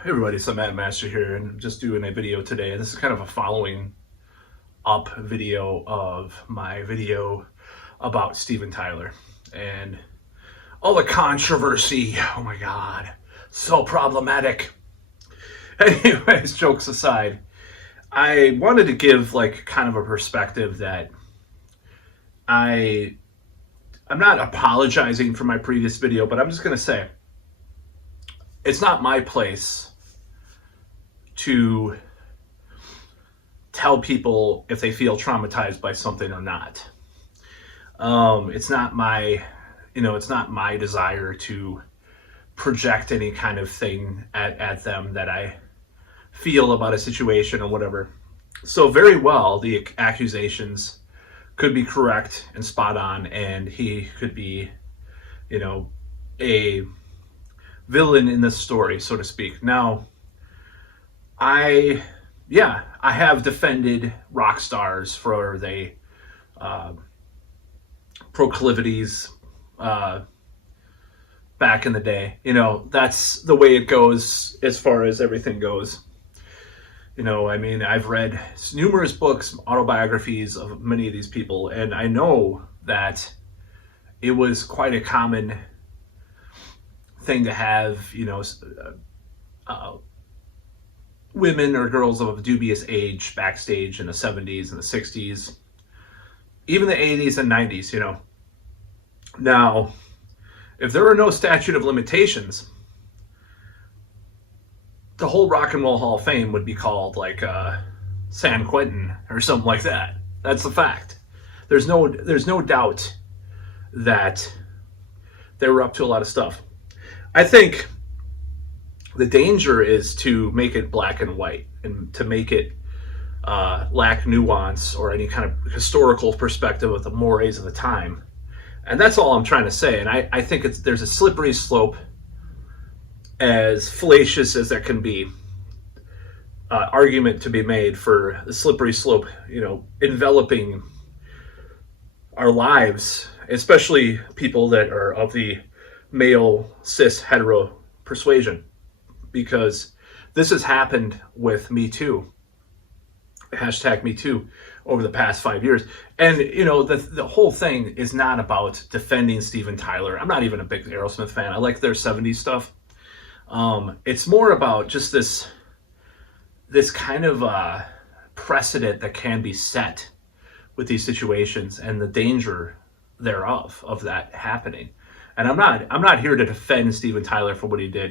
Hey everybody, it's the Mad Master here, and I'm just doing a video today. This is kind of a following up video of my video about Steven Tyler and all the controversy. Oh my God, so problematic. Anyways, jokes aside, I wanted to give like kind of a perspective that I I'm not apologizing for my previous video, but I'm just gonna say it's not my place to tell people if they feel traumatized by something or not. It's not my, it's not my desire to project any kind of thing at them that I feel about a situation or whatever. So very well, the accusations could be correct and spot on, and he could be, you know, a villain in this story, so to speak. Now, I have defended rock stars for their proclivities back in the day. That's the way it goes as far as everything goes. I mean, I've read numerous books, autobiographies of many of these people, and I know that it was quite a common thing to have, women or girls of dubious age backstage in the 70s and the 60s, even the 80s and 90s, Now, if there were no statute of limitations, the whole Rock and Roll Hall of Fame would be called like San Quentin or something like that. That's the fact. There's no doubt that they were up to a lot of stuff. I think the danger is to make it black and white and to make it lack nuance or any kind of historical perspective of the mores of the time. And that's all I'm trying to say. And I think there's a slippery slope, as fallacious as that can be, argument to be made for the slippery slope, enveloping our lives, especially people that are of the male cis hetero persuasion, because this has happened with Me Too, hashtag Me Too, over the past 5 years. And, the whole thing is not about defending Steven Tyler. I'm not even a big Aerosmith fan. I like their 70s stuff. It's more about just this kind of precedent that can be set with these situations and the danger thereof of that happening. And I'm not here to defend Steven Tyler for what he did.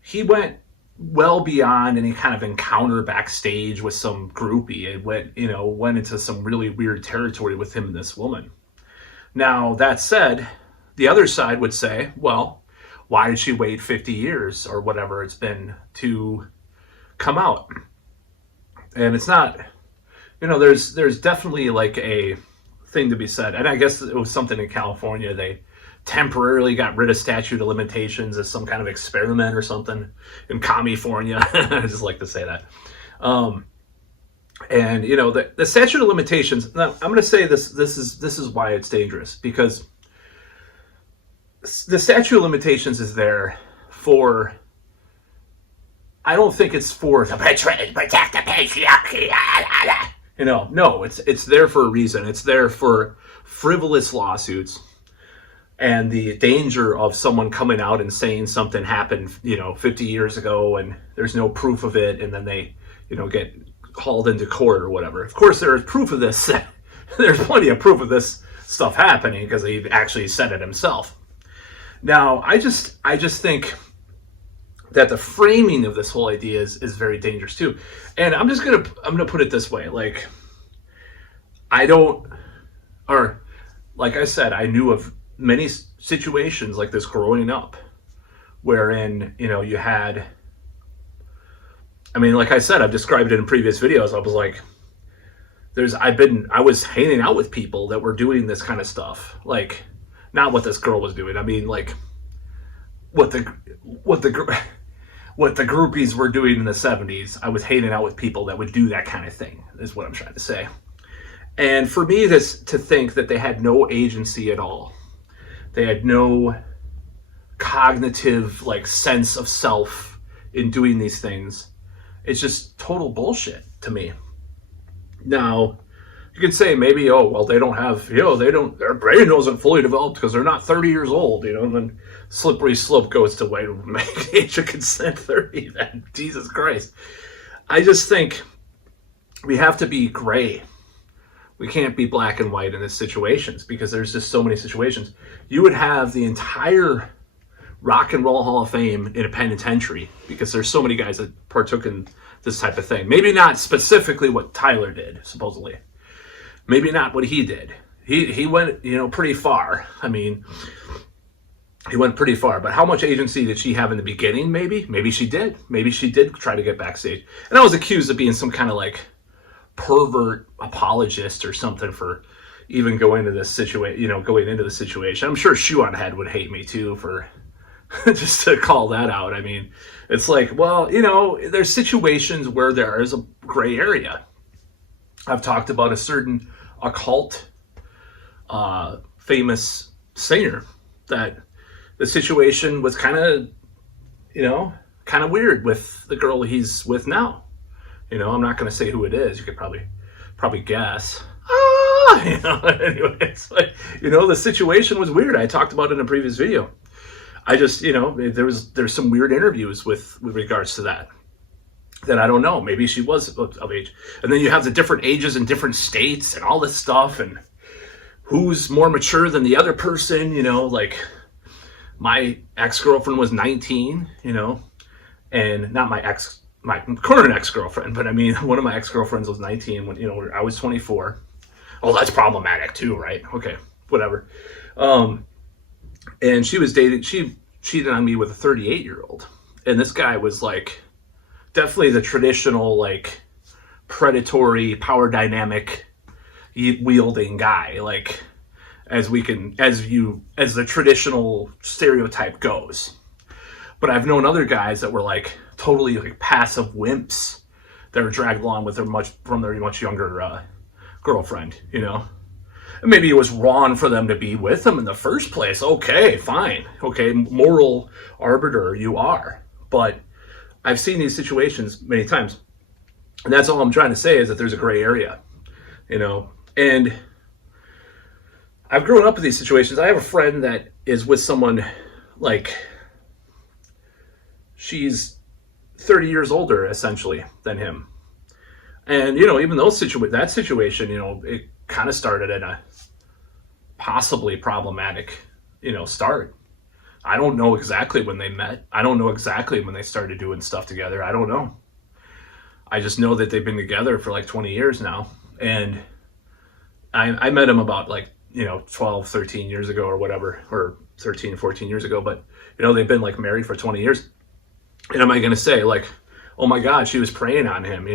He went well beyond any kind of encounter backstage with some groupie. It went into some really weird territory with him and this woman. Now, that said, the other side would say, well, why did she wait 50 years or whatever it's been to come out? And it's not, there's definitely like a thing to be said. And I guess it was something in California. They temporarily got rid of statute of limitations as some kind of experiment or something in California. I just like to say that. And the statute of limitations. Now I'm going to say this is why it's dangerous, because the statute of limitations is there for. I don't think it's for the protect the patriarchy. No, it's there for a reason. It's there for frivolous lawsuits and the danger of someone coming out and saying something happened, 50 years ago, and there's no proof of it, and then they, get hauled into court or whatever. Of course, there is proof of this. There's plenty of proof of this stuff happening because he actually said it himself. Now, I just think that the framing of this whole idea is very dangerous too. And I'm gonna put it this way: like, like I said, I knew of many situations like this growing up, wherein you had. I mean, like I said, I've described it in previous videos. I was like, I was hanging out with people that were doing this kind of stuff, like not what this girl was doing. I mean, like what the groupies were doing in the 70s. I was hanging out with people that would do that kind of thing, is what I'm trying to say. And for me, to think that they had no agency at all, they had no cognitive sense of self in doing these things. It's just total bullshit to me. Now, you can say maybe, oh, well, they don't have, their brain wasn't fully developed because they're not 30 years old, and then slippery slope goes to, wait, make age of consent 30, then, Jesus Christ. I just think we have to be gray. We can't be black and white in these situations because there's just so many situations. You would have the entire Rock and Roll Hall of Fame in a penitentiary because there's so many guys that partook in this type of thing. Maybe not specifically what Tyler did, supposedly. Maybe not what he did. He went, pretty far. I mean, he went pretty far. But how much agency did she have in the beginning? Maybe she did. Maybe she did try to get backstage. And I was accused of being some kind of like pervert apologist or something for even going into this situation. I'm sure Shoe on Head would hate me too for just to call that out. I mean, it's like, well, there's situations where there is a gray area. I've talked about a certain occult famous singer that the situation was kind of weird with the girl he's with now. I'm not going to say who it is. You could probably guess. Anyway, it's like, the situation was weird. I talked about it in a previous video. I just, there's some weird interviews with regards to that I don't know. Maybe she was of age. And then you have the different ages in different states and all this stuff, and who's more mature than the other person, like my ex-girlfriend was 19, and not my current ex-girlfriend, but I mean, one of my ex-girlfriends was 19 when, I was 24. Oh, that's problematic too, right? Okay, whatever. And she cheated on me with a 38-year-old. And this guy was like, definitely the traditional, like, predatory, power dynamic wielding guy, like, as the traditional stereotype goes. But I've known other guys that were like totally like passive wimps that were dragged along with their much younger girlfriend, And maybe it was wrong for them to be with him in the first place. Okay, fine. Okay, moral arbiter you are. But I've seen these situations many times. And that's all I'm trying to say is that there's a gray area, And I've grown up with these situations. I have a friend that is with someone like she's 30 years older, essentially, than him. And, even that situation, it kind of started at a possibly problematic, start. I don't know exactly when they met. I don't know exactly when they started doing stuff together. I don't know. I just know that they've been together for like 20 years now. And I met him about like, 12, 13 years ago or whatever, or 13, 14 years ago. But, they've been like married for 20 years. And am I going to say like, oh my God, she was preying on him,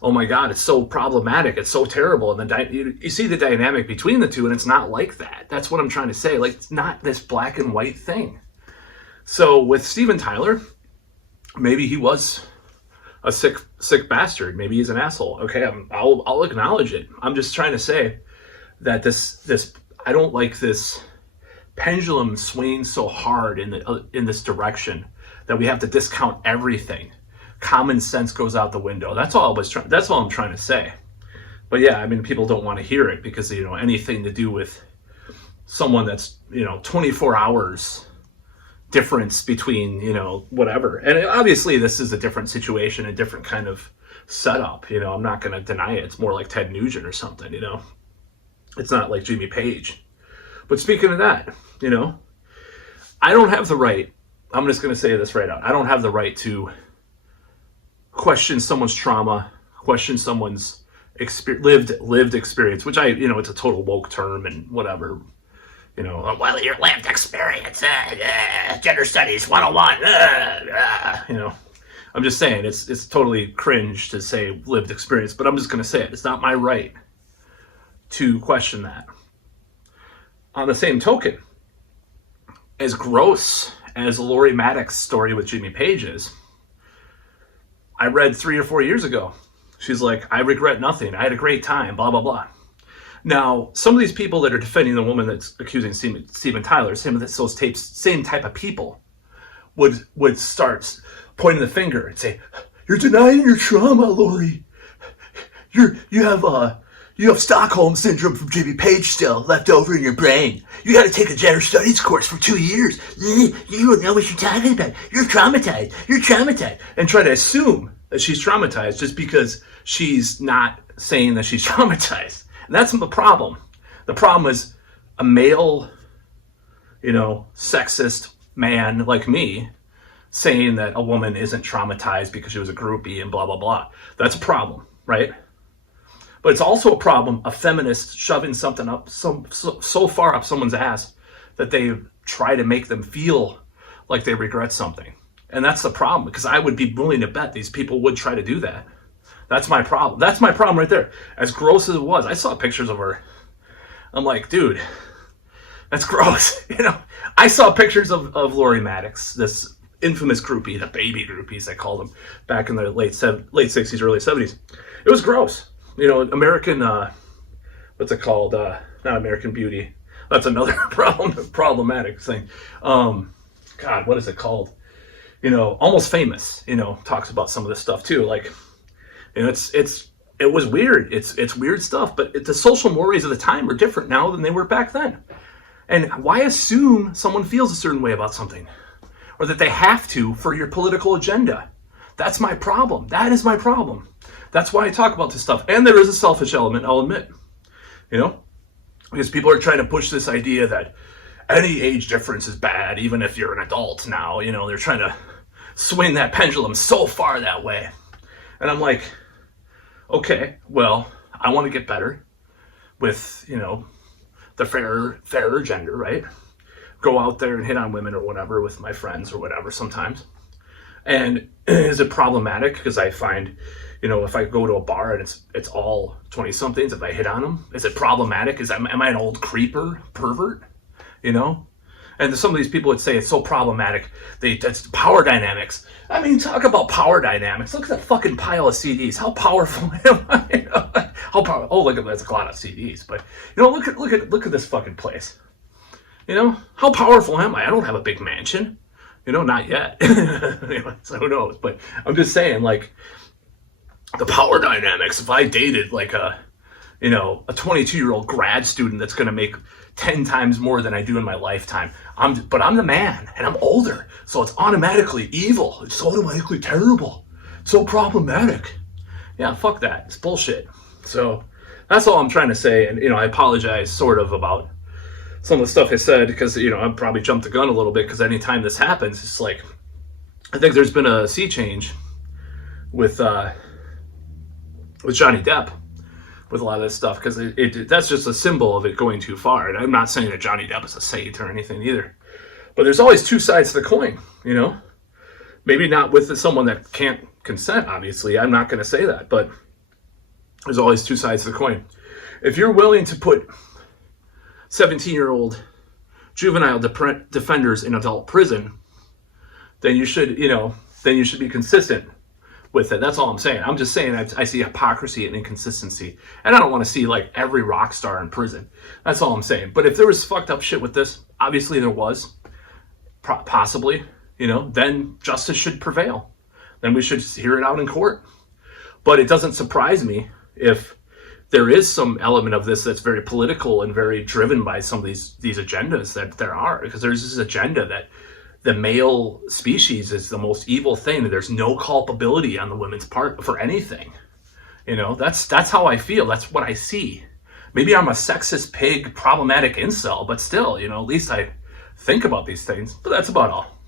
Oh my God, it's so problematic. It's so terrible. And then you see the dynamic between the two, and it's not like that. That's what I'm trying to say. Like, it's not this black and white thing. So with Steven Tyler, maybe he was a sick bastard. Maybe he's an asshole. Okay, I'll acknowledge it. I'm just trying to say that this I don't like this pendulum swinging so hard in this direction that we have to discount everything. Common sense goes out the window. That's all I'm trying to say. But yeah, I mean, people don't want to hear it because anything to do with someone that's 24 hours difference between whatever. And obviously, this is a different situation, a different kind of setup. I'm not going to deny it. It's more like Ted Nugent or something. It's not like Jimmy Page. But speaking of that, I don't have the right. I'm just going to say this right out. I don't have the right to question someone's trauma, question someone's lived experience, which it's a total woke term and whatever. Well, your lived experience, gender studies 101. I'm just saying it's totally cringe to say lived experience, but I'm just going to say it. It's not my right to question that. On the same token, as gross as Lori Maddox's story with Jimmy Page is, I read 3 or 4 years ago. She's like, I regret nothing. I had a great time, blah, blah, blah. Now, some of these people that are defending the woman that's accusing Steven Tyler, same type of people, would start, pointing the finger and say, "You're denying your trauma, Lori. You have Stockholm syndrome from Jimmy Page still left over in your brain. You got to take a gender studies course for 2 years. You don't know what you're talking about. You're traumatized. You're traumatized." And try to assume that she's traumatized just because she's not saying that she's traumatized. And that's the problem. The problem is a male, sexist man like me saying that a woman isn't traumatized because she was a groupie and blah, blah, blah. That's a problem, right? But it's also a problem, a feminist shoving something up so far up someone's ass that they try to make them feel like they regret something. And that's the problem, because I would be willing to bet these people would try to do that. That's my problem. That's my problem right there. As gross as it was, I saw pictures of her. I'm like, dude, that's gross. I saw pictures of Lori Maddox, this infamous groupie, the baby groupies, they called them back in the late 60s, early 70s. It was gross. American, what's it called? Not American Beauty. That's another problematic thing. God, what is it called? Almost Famous, talks about some of this stuff too. Like, it was weird. It's weird stuff, but the social mores of the time are different now than they were back then. And why assume someone feels a certain way about something? Or that they have to for your political agenda? That's my problem. That is my problem. That's why I talk about this stuff. And there is a selfish element, I'll admit. Because people are trying to push this idea that any age difference is bad, even if you're an adult now. They're trying to swing that pendulum so far that way. And I'm like, okay, well, I want to get better with, the fairer gender, right? Go out there and hit on women or whatever with my friends or whatever sometimes. And is it problematic? Because I find, if I go to a bar and it's all 20-somethings, if I hit on them, is it problematic? Am I an old creeper, pervert? And some of these people would say it's so problematic. That's power dynamics. I mean, talk about power dynamics. Look at that fucking pile of CDs. How powerful am I? How powerful? Oh, look at that's a lot of CDs. But look at this fucking place. How powerful am I? I don't have a big mansion. Not yet. So who knows? But I'm just saying, like, the power dynamics. If I dated like a 22-year-old grad student that's going to make 10 times more than I do in my lifetime, but I'm the man and I'm older, so it's automatically evil. It's automatically terrible. So problematic. Yeah, fuck that. It's bullshit. So that's all I'm trying to say. And I apologize sort of about some of the stuff I said, because I probably jumped the gun a little bit, because anytime this happens, it's like, I think there's been a sea change with Johnny Depp with a lot of this stuff, because that's just a symbol of it going too far. And I'm not saying that Johnny Depp is a saint or anything either, but there's always two sides to the coin. Maybe not with someone that can't consent, obviously. I'm not going to say that, but there's always two sides to the coin. If you're willing to put 17-year-old juvenile defenders in adult prison, then you should be consistent with it. That's all I'm saying. I'm just saying I see hypocrisy and inconsistency, and I don't want to see like every rock star in prison. That's all I'm saying. But if there was fucked up shit with this, obviously there was, possibly, then justice should prevail. Then we should hear it out in court. But it doesn't surprise me if there is some element of this that's very political and very driven by some of these agendas that there are, because there's this agenda that the male species is the most evil thing, and there's no culpability on the women's part for anything. That's how I feel. That's what I see. Maybe I'm a sexist pig, problematic incel, but still, at least I think about these things. But that's about all.